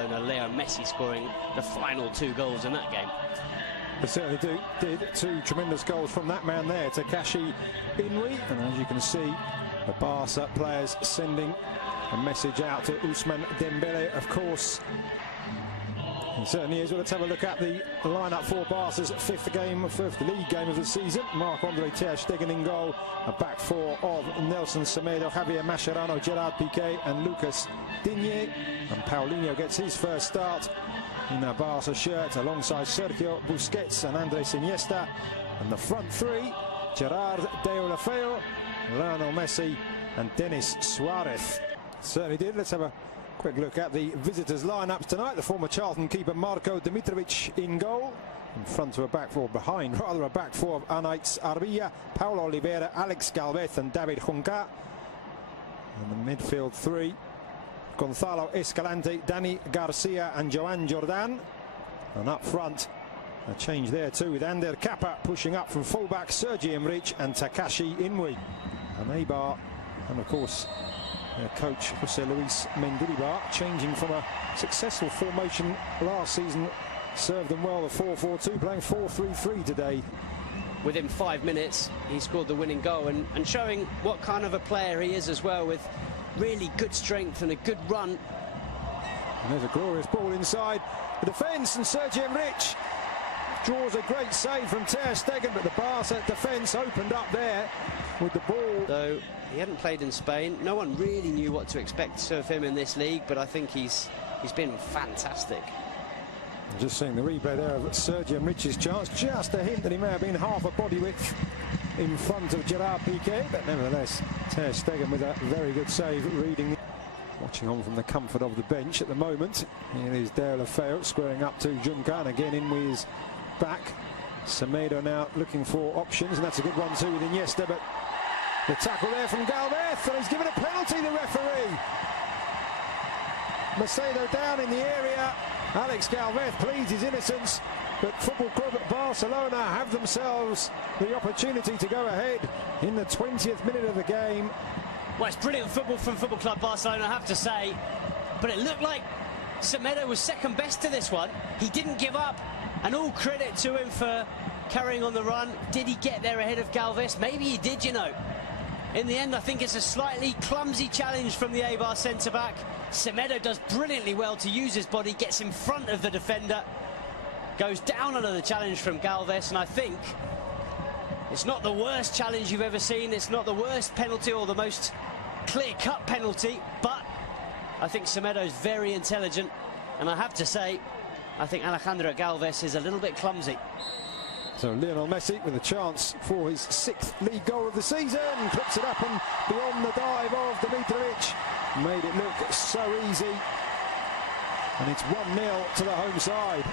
Leo Messi scoring the final 2 goals in that game. They certainly did 2 tremendous goals from that man there, Takashi Inui. And as you can see, the Barca players sending a message out to Ousmane Dembele, of course. It certainly is. Well, let's have a look at the lineup for Barca's fifth league game of the season. Marc-Andre ter Stegen in goal. A back 4 of Nelson Semedo, Javier Mascherano, Gerard Piqué and Lucas Digne. And Paulinho gets his first start in a Barca shirt alongside Sergio Busquets and Andres Iniesta. And the front 3, Gerard Deulofeu, Lionel Messi and Denis Suarez. Certainly did. Let's have a quick look at the visitors' lineups tonight. The former Charlton keeper Marko Dimitrovic in goal. In front of a back 4, behind rather, a back 4 of Anaïs Arbilla, Paulo Oliveira, Alex Galvez and David Junca. And the midfield 3, Gonzalo Escalante, Dani Garcia and Joan Jordan. And up front, a change there too, with Ander Kappa pushing up from fullback, Sergi Emrich and Takashi Inui. And Eibar, and of course their coach José Luis Mendilibar, changing from a successful formation last season, served them well, the 4-4-2, playing 4-3-3 today. Within 5 minutes he scored the winning goal and showing what kind of a player he is as well, with really good strength and a good run. And there's a glorious ball inside the defence, and Sergi Emrich draws a great save from ter Stegen, but the Barca defence opened up there with the ball. Though he hadn't played in Spain, no one really knew what to expect of him in this league, but I think he's been fantastic. Just seeing the replay there of Sergi Emrich's chance, just a hint that he may have been half a body width in front of Gerard Piqué, but nevertheless ter Stegen with a very good save, reading. Watching on from the comfort of the bench at the moment. Here is Deulofeu squaring up to Junca, and again in with his back. Semedo now looking for options, and that's a good one too with Iniesta, but the tackle there from Galvez, and he's given a penalty, the referee. Macedo down in the area. Alex Galvez pleads his innocence, but Football Club Barcelona have themselves the opportunity to go ahead in the 20th minute of the game. Well, it's brilliant football from Football Club Barcelona, I have to say, but it looked like Semedo was second best to this one. He didn't give up, and all credit to him for carrying on the run. Did he get there ahead of Galvez? Maybe he did, you know. In the end, I think it's a slightly clumsy challenge from the Eibar centre-back. Semedo does brilliantly well to use his body, gets in front of the defender, goes down under the challenge from Galvez, and I think it's not the worst challenge you've ever seen. It's not the worst penalty or the most clear-cut penalty, but I think Semedo's very intelligent, and I have to say, I think Alejandro Galvez is a little bit clumsy. So Lionel Messi with a chance for his 6th league goal of the season, clips it up and beyond the dive of Dimitrovic, made it look so easy, and it's 1-0 to the home side.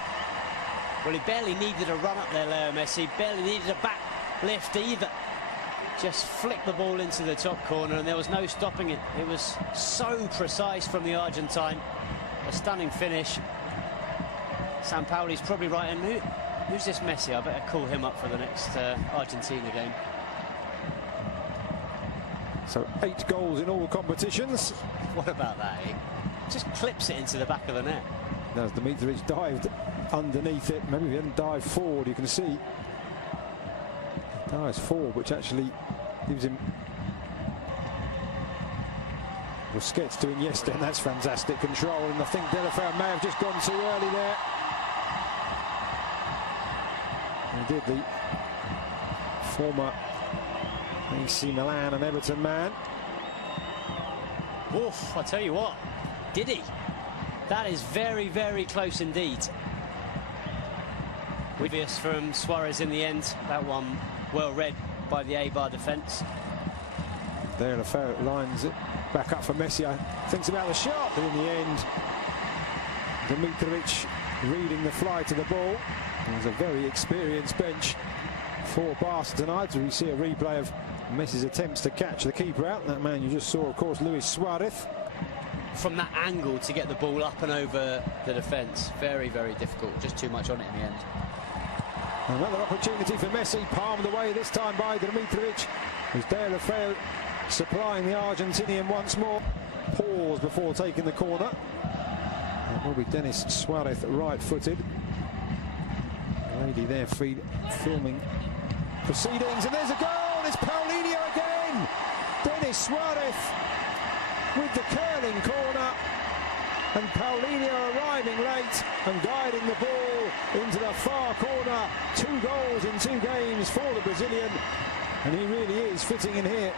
Well, he barely needed a run up there, Leo Messi, barely needed a back lift either. Just flicked the ball into the top corner and there was no stopping it. It was so precise from the Argentine. A stunning finish. Sampaoli's probably right, and who's this Messi? I better call him up for the next Argentina game. So 8 goals in all competitions. What about that, eh? Just clips it into the back of the net. As Dimitrovic dived underneath it, maybe if he hadn't dived forward, you can see dives forward, which actually gives him Busquets to Iniesta, and that's fantastic control, and I think Deulofeu may have just gone too early there. He did, the former AC Milan and Everton man. Oof, I tell you what, did he? That is very, very close indeed. Obvious from Suarez in the end. That one well read by the Eibar defence. Deulofeu lines it back up for Messi. Thinks about the shot, but in the end, Dimitrovic reading the fly to the ball. There's a very experienced bench for Barca tonight. We see a replay of Messi's attempts to catch the keeper out. That man you just saw, of course, Luis Suarez. From that angle to get the ball up and over the defence, very, very difficult. Just too much on it in the end. Another opportunity for Messi, palmed away this time by Dimitrovic. As Deulofeu supplying the Argentinian once more. Pause before taking the corner. That will be Denis Suarez, right-footed. The lady there filming proceedings, and there's a goal. It's Paulinho again. Denis Suarez with the curling corner, and Paulinho arriving late and guiding the ball into the far corner. 2 goals in 2 games for the Brazilian, and he really is fitting in here.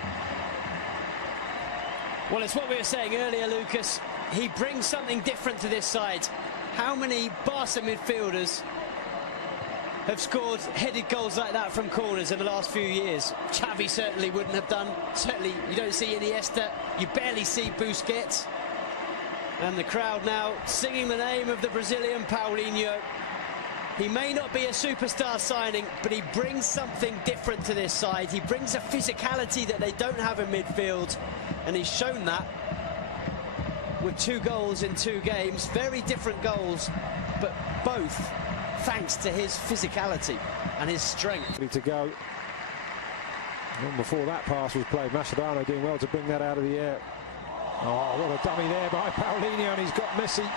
Well, it's what we were saying earlier, Lucas. He brings something different to this side. How many Barca midfielders have scored headed goals like that from corners in the last few years? Xavi certainly wouldn't have done. Certainly you don't see Iniesta, you barely see Busquets. And the crowd now singing the name of the Brazilian Paulinho. He may not be a superstar signing, but he brings something different to this side. He brings a physicality that they don't have in midfield, and he's shown that with 2 goals in 2 games. Very different goals, but both thanks to his physicality and his strength. Ready to go. Long before that pass was played, Mascherano doing well to bring that out of the air. Oh, what a dummy there by Paulinho, and he's got Messi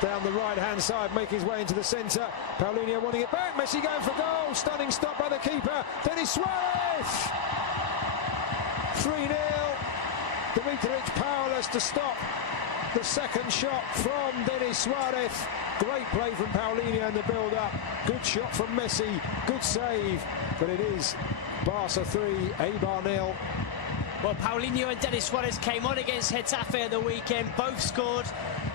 down the right-hand side, making his way into the centre. Paulinho wanting it back, Messi going for goal. Stunning stop by the keeper, Denis Suarez! 3-0. Dimitrovic powerless to stop the second shot from Denis Suarez. Great play from Paulinho in the build-up. Good shot from Messi, good save. But it is Barca 3, Eibar 0. Well, Paulinho and Denis Suarez came on against Getafe at the weekend. Both scored.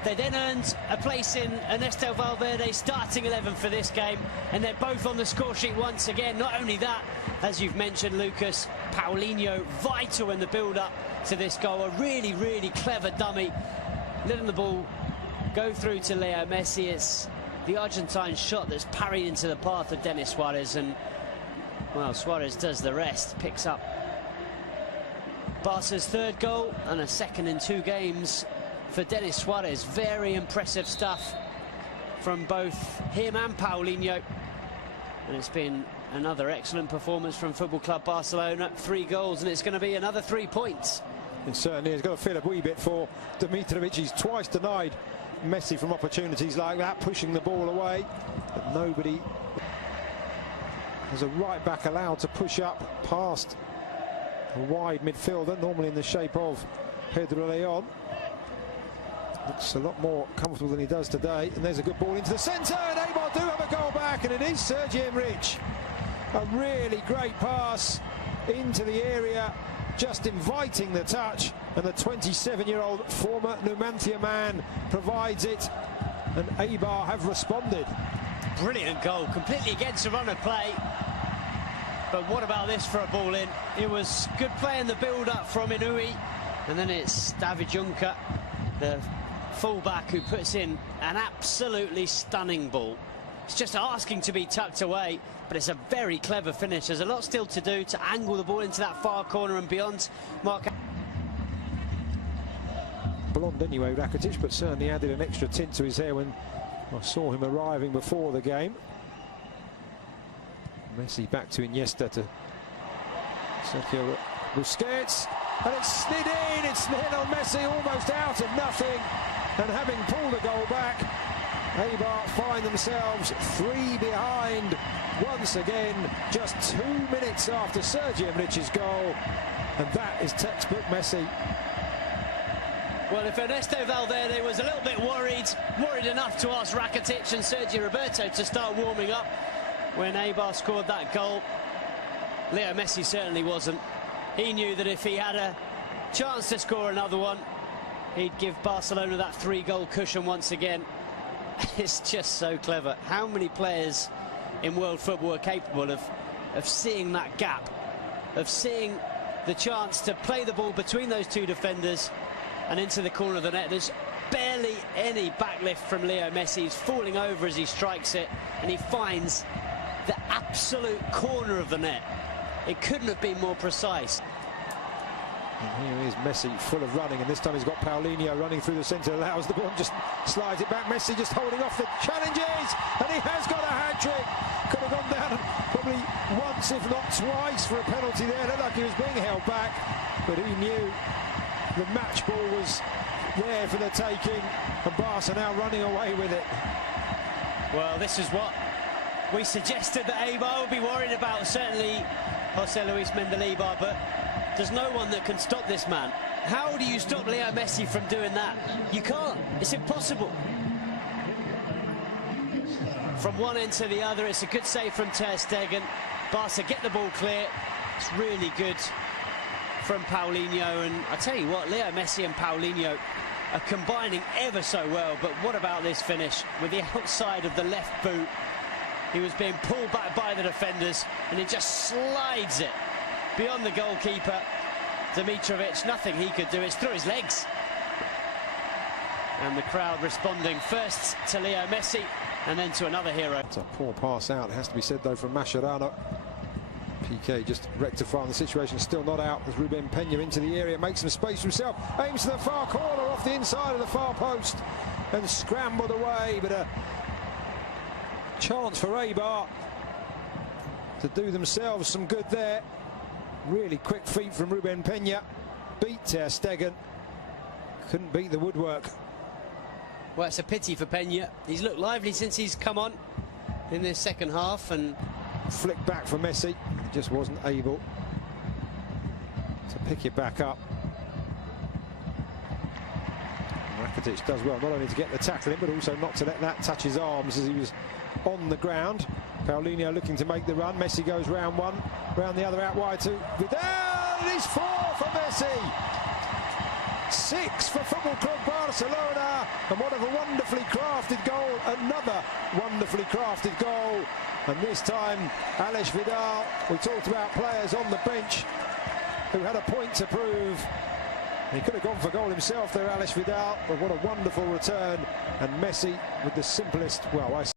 They then earned a place in Ernesto Valverde's starting 11 for this game, and they're both on the score sheet once again. Not only that, as you've mentioned, Lucas, Paulinho vital in the build-up to this goal. A really, really clever dummy, letting the ball go through to Leo Messi. It's the Argentine shot that's parried into the path of Denis Suarez, and, well, Suarez does the rest, picks up Barca's 3rd goal and a 2nd in 2 games for Denis Suarez. Very impressive stuff from both him and Paulinho. And it's been another excellent performance from Football Club Barcelona. 3 goals, and it's going to be another 3 points. It certainly has got to feel a wee bit for Dimitrovic. He's twice denied Messi from opportunities like that, pushing the ball away. But nobody has a right back allowed to push up past a wide midfielder, normally in the shape of Pedro Leon. Looks a lot more comfortable than he does today. And there's a good ball into the centre, and Eibar do have a goal back, and it is Sergi Enrich. A really great pass into the area, just inviting the touch, and the 27-year-old former Numancia man provides it, and Eibar have responded. Brilliant goal, completely against the run of play. But what about this for a ball in? It was good play in the build-up from Inui, and then it's David Juncker, the fullback, who puts in an absolutely stunning ball. It's just asking to be tucked away, but it's a very clever finish. There's a lot still to do to angle the ball into that far corner and beyond. Mark. Blonde anyway, Rakitic, but certainly added an extra tint to his hair when I saw him arriving before the game. Messi back to Iniesta, to Sergio Busquets, and it's slid in. It's Lionel Messi almost out of nothing, and having pulled the goal back, Eibar find themselves 3 behind once again, just 2 minutes after Sergi Enrich's goal, and that is textbook Messi. Well, if Ernesto Valverde was a little bit worried enough to ask Rakitic and Sergio Roberto to start warming up when Eibar scored that goal, Leo Messi certainly wasn't. He knew that if he had a chance to score another one, he'd give Barcelona that 3-goal cushion once again. It's just so clever. How many players in world football are capable of seeing that gap, of seeing the chance to play the ball between those 2 defenders and into the corner of the net? There's barely any backlift from Leo Messi. He's falling over as he strikes it, and he finds the absolute corner of the net. It couldn't have been more precise. And here is Messi, full of running, and this time he's got Paulinho running through the centre, allows the ball, just slides it back. Messi just holding off the challenges, and he has got a hat-trick. Could have gone down probably once, if not twice, for a penalty there. Looked like he was being held back, but he knew the match ball was there for the taking, and Barca now running away with it. Well, this is what we suggested that Eibar would be worried about, certainly Jose Luis Mendilibar, but there's no one that can stop this man. How do you stop Leo Messi from doing that? You can't. It's impossible. From one end to the other, it's a good save from Ter Stegen. Barca get the ball clear. It's really good from Paulinho, and I tell you what, Leo Messi and Paulinho are combining ever so well. But what about this finish with the outside of the left boot? He was being pulled back by the defenders, and he just slides it beyond the goalkeeper, Dimitrovic. Nothing he could do. It's through his legs. And the crowd responding first to Leo Messi and then to another hero. It's a poor pass out, it has to be said, though, from Mascherano. Piqué just rectifying the situation, still not out as Ruben Peña into the area, makes some space for himself, aims to the far corner off the inside of the far post and scrambled away, but a chance for Eibar to do themselves some good there. Really quick feet from Ruben Peña, beat Ter Stegen, couldn't beat the woodwork. Well, it's a pity for Peña. He's looked lively since he's come on in this second half, and flick back for Messi, he just wasn't able to pick it back up. Rakitic does well not only to get the tackle in, but also not to let that touch his arms as he was on the ground. Paulinho looking to make the run. Messi goes round one, round the other, out wide to Vidal. It is 4 for Messi. 6 for Football Club Barcelona, and what a wonderfully crafted goal, another wonderfully crafted goal, and this time Alex Vidal. We talked about players on the bench who had a point to prove. He could have gone for goal himself there, Alex Vidal, but what a wonderful return, and Messi with the simplest, well, I say